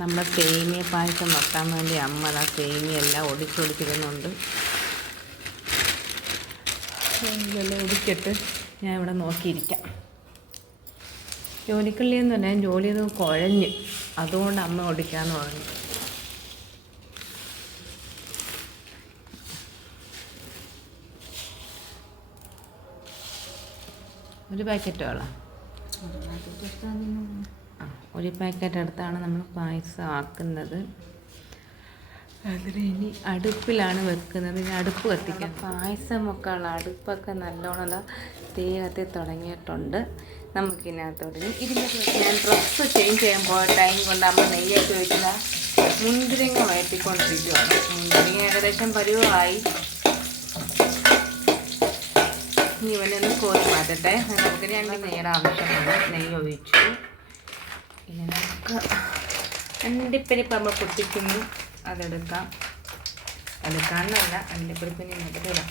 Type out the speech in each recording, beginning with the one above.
നമ്മുടെ സേമിയ പായസം വെക്കാൻ വേണ്ടി അമ്മ സേമിയെല്ലാം ഒടിച്ചൊടിച്ചിരുന്നുണ്ട്. ഇതെല്ലാം ഒടിച്ചിട്ട് ഞാൻ ഇവിടെ നോക്കിയിരിക്കാം. ജോലിക്കള്ളിയെന്ന് പറഞ്ഞാൽ ജോലി ചെയ്ത് കുഴഞ്ഞ്, അതുകൊണ്ട് അമ്മ ഒടിക്കാമെന്ന് പറഞ്ഞു. ഒരു പാക്കറ്റ് വേണം. ഒരു പാക്കറ്റ് എടുത്താണ് നമ്മൾ പായസം ആക്കുന്നത്. അതിന് ഇനി അടുപ്പിലാണ് വെക്കുന്നത്. ഇനി അടുപ്പ് കത്തിക്കാം. പായസമൊക്കെ ഉള്ള അടുപ്പൊക്കെ നല്ലോണം തീ കത്തി തുടങ്ങിയിട്ടുണ്ട്. നമുക്കിതിനകത്തോട്ട് ഞാൻ ഡ്രസ്സ് ചേഞ്ച് ചെയ്യാൻ പോയ ടൈം കൊണ്ട് അമ്മ നെയ്യൊക്കെ ഒഴിക്കുന്ന മുന്തിരിങ്ങ വയറ്റിക്കൊണ്ടിരിക്കുകയാണ്. മുന്തിരിങ്ങ ഏകദേശം പരുവമായി. ഇനി ഇവനൊന്ന് കോരി മാറ്റട്ടെ. നമുക്ക് 2 നെയ്യുടെ ആവശ്യമാണ്. നെയ്യ് ഒഴിച്ചു. ഇനി നമുക്ക് അണ്ടിപ്പരിപ്പ് നമ്മൾ പൊട്ടിക്കുന്നു. അതെടുക്കാം. എടുക്കാമെന്നല്ല, അണ്ടിപ്പരിപ്പിന് ഇടാം.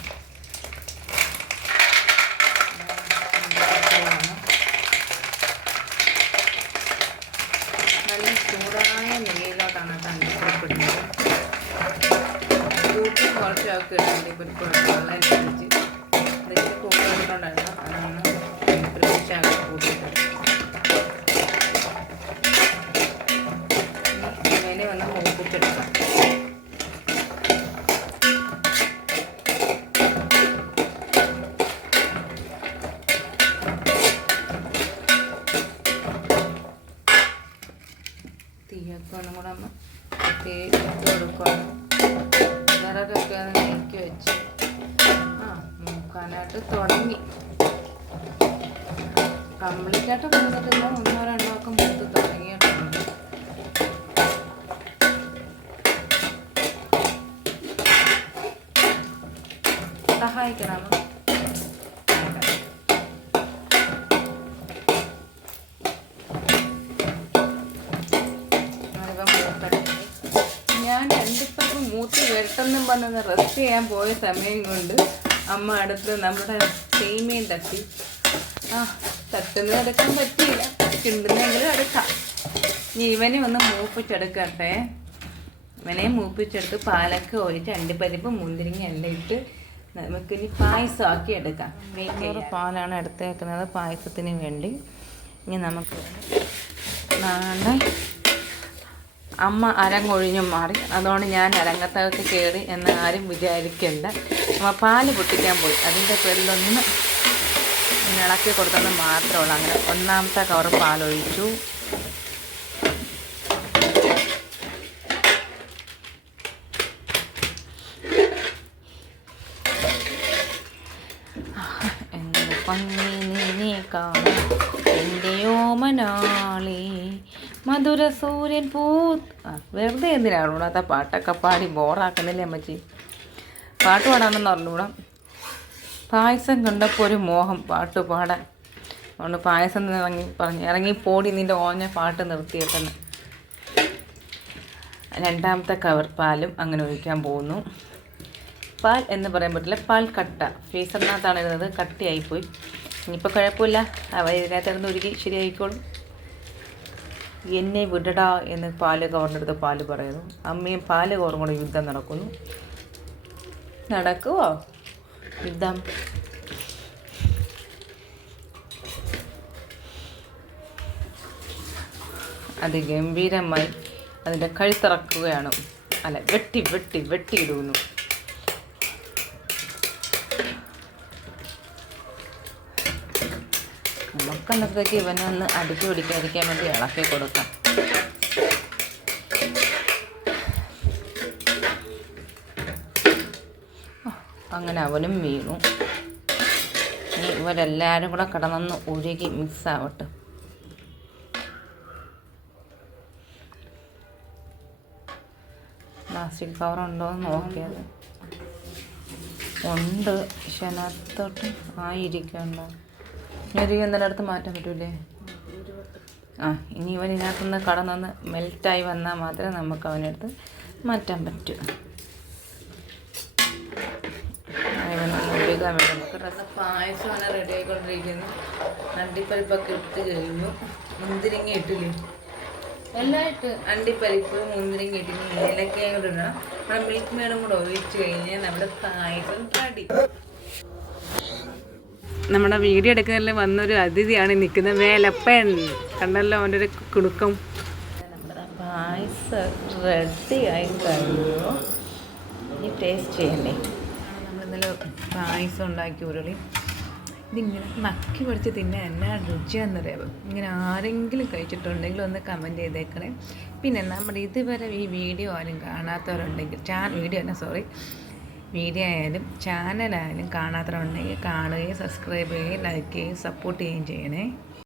നല്ല ചൂടായ നെയ്യിലോട്ടാണ് അണ്ടിപ്പരിപ്പ് ഇടുന്നത്. കൂട്ടി കുറച്ചൊക്കെ ഇടാം. അണ്ടിപ്പരിപ്പ് വെള്ളമനുസരിച്ച് ഇതിൽ കൂടുതൽ ഇട്ടുണ്ടായിരുന്നു. അതാണ് അണ്ടിപ്പരിപ്പ് കൂട്ടിയിട്ടത്. ഇങ്ങനെ വന്ന് മൂപ്പിച്ചെടുക്കാം. തീയൊക്കെ ഒന്നും കൂടെ നമ്മൾ തേച്ച് കൊടുക്കണം. വിറകൊക്കെ അത് നീക്കി വെച്ച് മൂക്കാനായിട്ട് തുടങ്ങി. കംപ്ലീറ്റായിട്ട് മൂന്നിട്ടില്ല, 1-2 ഒക്കെ മൂത്ത് തുടങ്ങിയിട്ടുണ്ട്. സഹായിക്കണം. ഞാൻ അണ്ടിപ്പരിപ്പ് മൂത്ത് വരട്ടെന്നും പറഞ്ഞത് റെസ്റ്റ് ചെയ്യാൻ പോയ സമയം കൊണ്ട് അമ്മ അടുത്ത് നമ്മുടെ സേമിയയും തട്ടി. തട്ടുന്നത് എടുക്കാൻ പറ്റിയില്ല, കിണ്ടുന്നെങ്കിലും എടുക്കാം. ഇനി ഇവനെ ഒന്ന് മൂപ്പിച്ചെടുക്കട്ടെ. ഇവനെ മൂപ്പിച്ചെടുത്ത് പാലൊക്കെ ഒഴിച്ച് അണ്ടിപ്പരിപ്പ് മുന്തിരിങ്ങ എല്ലാം ഇട്ട് നമുക്കിനി പായസമാക്കി എടുക്കാം. 100 പാലാണ് എടുത്തേക്കുന്നത് പായസത്തിന് വേണ്ടി. ഇനി നമുക്ക് അമ്മ അരങ്ങൊഴിഞ്ഞും മാറി, അതുകൊണ്ട് ഞാൻ അരങ്ങത്തകത്ത് കയറി എന്ന് ആരും വിചാരിക്കേണ്ട. അമ്മ പാല് പൊട്ടിക്കാൻ പോയി. അതിൻ്റെ പേരിലൊന്ന് ഇളക്കി കൊടുത്തെന്ന് മാത്രമേ ഉള്ളൂ. അങ്ങനെ 1ാമത്തെ കവർ പാലൊഴിച്ചു. പങ്ങിനെ കാണാം എൻ്റെ ഓമനാളി മധുര സൂര്യൻ വെറുതെ എന്തിനാണ് കൂടാത്ത പാട്ടൊക്കെ പാടി ബോറാക്കുന്നില്ലേ അമ്മച്ചി? പാട്ട് പാടാമെന്ന് പറഞ്ഞുകൂടാ. പായസം കണ്ടപ്പോൾ ഒരു മോഹം പാട്ട് പാടാൻ. അതുകൊണ്ട് പായസം ഇറങ്ങിപ്പോടി നിൻ്റെ ഓഞ്ഞ പാട്ട് നിർത്തിയിട്ടെന്ന്. 2ാമത്തെ കവർ പാലും അങ്ങനെ ഒഴിക്കാൻ പോകുന്നു. പാൽ എന്ന് പറയാൻ പറ്റില്ല, പാൽ കട്ട. ഫീസറിനകത്താണ് ഇരുന്നത്, കട്ടിയായിപ്പോയി. ഇനിയിപ്പോൾ കുഴപ്പമില്ല, ഇതിനകത്തിരുന്ന് ഒരുക്കി ശരിയായിക്കോളും. എന്നെ വിടടാ എന്ന് പാല് കവറിൻ്റെ പാല് പറയുന്നു. അമ്മയും പാല് കവറും കൂടെ യുദ്ധം നടക്കുന്നു. നടക്കുവോ യുദ്ധം? അതിഗംഭീരമായി അതിൻ്റെ കഴുത്തിറക്കുകയാണ്. അല്ല, വെട്ടിയിടുന്നു. നമുക്കന്നത്തേക്ക് ഇവനെ ഒന്ന് അടിച്ചു പിടിക്കാതിരിക്കാൻ വേണ്ടി ഇളക്കി കൊടുക്കാം. അങ്ങനെ അവനും വീണു. ഇനി ഇവരെല്ലാവരും കൂടെ കിടന്നൊന്ന് ഉരുകി മിക്സ് ആവട്ടെ. പ്ലാസ്റ്റിക് കവറുണ്ടോ എന്ന് നോക്കിയത് ഉണ്ട്, പക്ഷെ അതിനകത്തോട്ട് ആയിരിക്കണ്ടോ. ഞെരിയൊന്നിൻ്റെ അടുത്ത് മാറ്റാൻ പറ്റൂലേ? ഇനി ഇവൻ ഇതിനകത്തുനിന്ന് കടന്നൊന്ന് മെൽറ്റായി വന്നാൽ മാത്രമേ നമുക്ക് അവനെടുത്ത് മാറ്റാൻ പറ്റൂ. ഇവനൊന്ന് ഒഴുകാൻ വേണ്ടി നമുക്ക് പായസമാണ് റെഡി ആയിക്കൊണ്ടിരിക്കുന്നത്. അണ്ടിപ്പരിപ്പൊക്കെ ഇട്ട് കഴിഞ്ഞു. മുന്തിരിങ്ങ ഇട്ടില്ലേ, എല്ലായിട്ട് അണ്ടിപ്പരിപ്പ് മുന്തിരിയും കിട്ടി ഏലക്കയും കൂടെ ഇടണം. നമ്മുടെ മിൽക്ക് മേഡും കൂടെ ഒഴിച്ച് കഴിഞ്ഞാൽ നമ്മുടെ പായസം റെഡി. നമ്മുടെ വീഡിയോ എടുക്കുന്നതിൽ വന്നൊരു അതിഥിയാണ് നിൽക്കുന്നത്, വേലപ്പൻ. കണ്ടല്ലോ അവൻ്റെ ഒരു കുടുക്കം. നമ്മുടെ പായസം റെഡിയായി കഴിഞ്ഞു. ഇനി ടേസ്റ്റ് ചെയ്യണ്ടേ. നമ്മളിന്നലെ പായസം ഉണ്ടാക്കി ഉരുളി. ഇതിങ്ങനെ നക്കി പഠിച്ച് തിന്നാൻ എന്നാ രുചിയാണെന്നറിയാമോ. ഇങ്ങനെ ആരെങ്കിലും കഴിച്ചിട്ടുണ്ടെങ്കിൽ ഒന്ന് കമൻറ്റ് ചെയ്തേക്കണേ. പിന്നെ നമ്മുടെ ഇതുവരെ ഈ വീഡിയോ ആരും കാണാത്തവരുണ്ടെങ്കിൽ വീഡിയോ ആയാലും ചാനലായാലും കാണാത്തവരുണ്ടെങ്കിൽ കാണുകയും സബ്സ്ക്രൈബ് ചെയ്യുകയും ലൈക്ക് ചെയ്യുകയും സപ്പോർട്ട് ചെയ്യുകയും ചെയ്യണേ.